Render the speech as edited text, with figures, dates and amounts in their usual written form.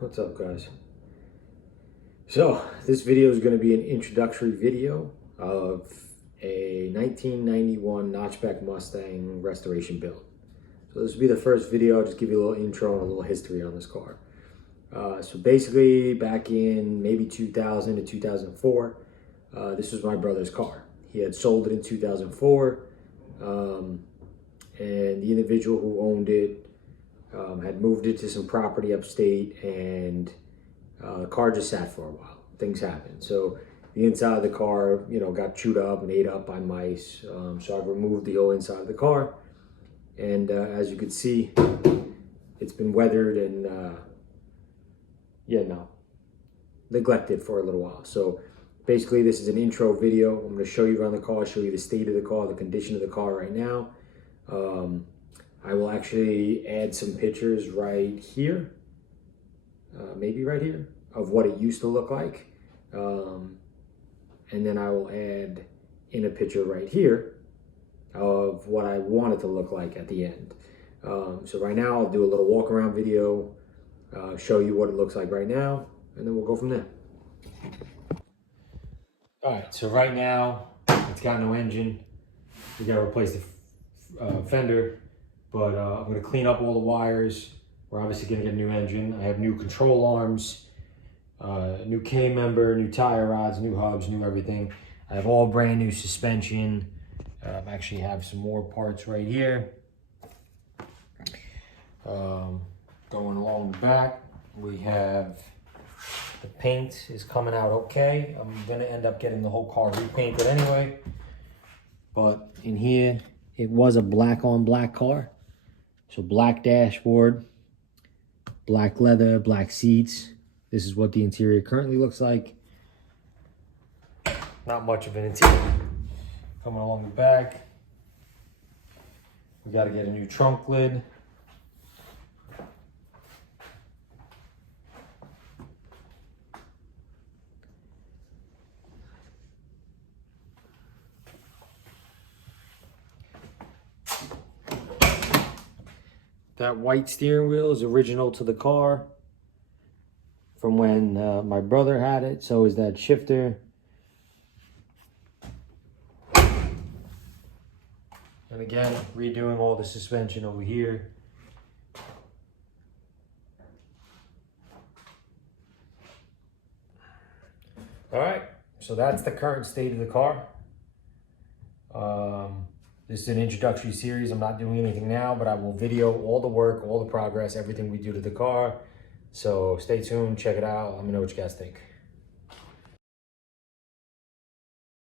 What's up, guys? So this video is going to be an introductory video of a 1991 Notchback Mustang restoration build. So this will be the first video. I'll just give you a little intro and a little history on this car. So basically back in maybe 2000 to 2004, this was my brother's car. He had sold it in 2004, and the individual who owned it had moved it to some property upstate, and the car just sat for a while. Things happen. So the inside of the car, got chewed up and ate up by mice. So I removed the whole inside of the car, and as you can see, it's been weathered and neglected for a little while. So basically, this is an intro video. I'm going to show you around the car, show you the state of the car, the condition of the car right now. I will actually add some pictures right here, maybe right here, of what it used to look like. And then I will add in a picture right here of what I want it to look like at the end. So right now I'll do a little walk around video, show you what it looks like right now, and then we'll go from there. All right, so right now it's got no engine. We gotta replace the fender, but I'm gonna clean up all the wires. We're obviously gonna get a new engine. I have new control arms, new K member, new tire rods, new hubs, new everything. I have all brand new suspension. I actually have some more parts right here. Going along the back, we have the paint is coming out okay. I'm gonna end up getting the whole car repainted anyway. But in here, it was a black on black car. So black dashboard, black leather, black seats. This is what the interior currently looks like. Not much of an interior. Coming along the back, we gotta get a new trunk lid. That white steering wheel is original to the car from when my brother had it. So is that shifter. And again, redoing all the suspension over here. All right, so that's the current state of the car. This is an introductory series. I'm not doing anything now, but I will video all the work, all the progress, everything we do to the car. So stay tuned, check it out. Let me know what you guys think.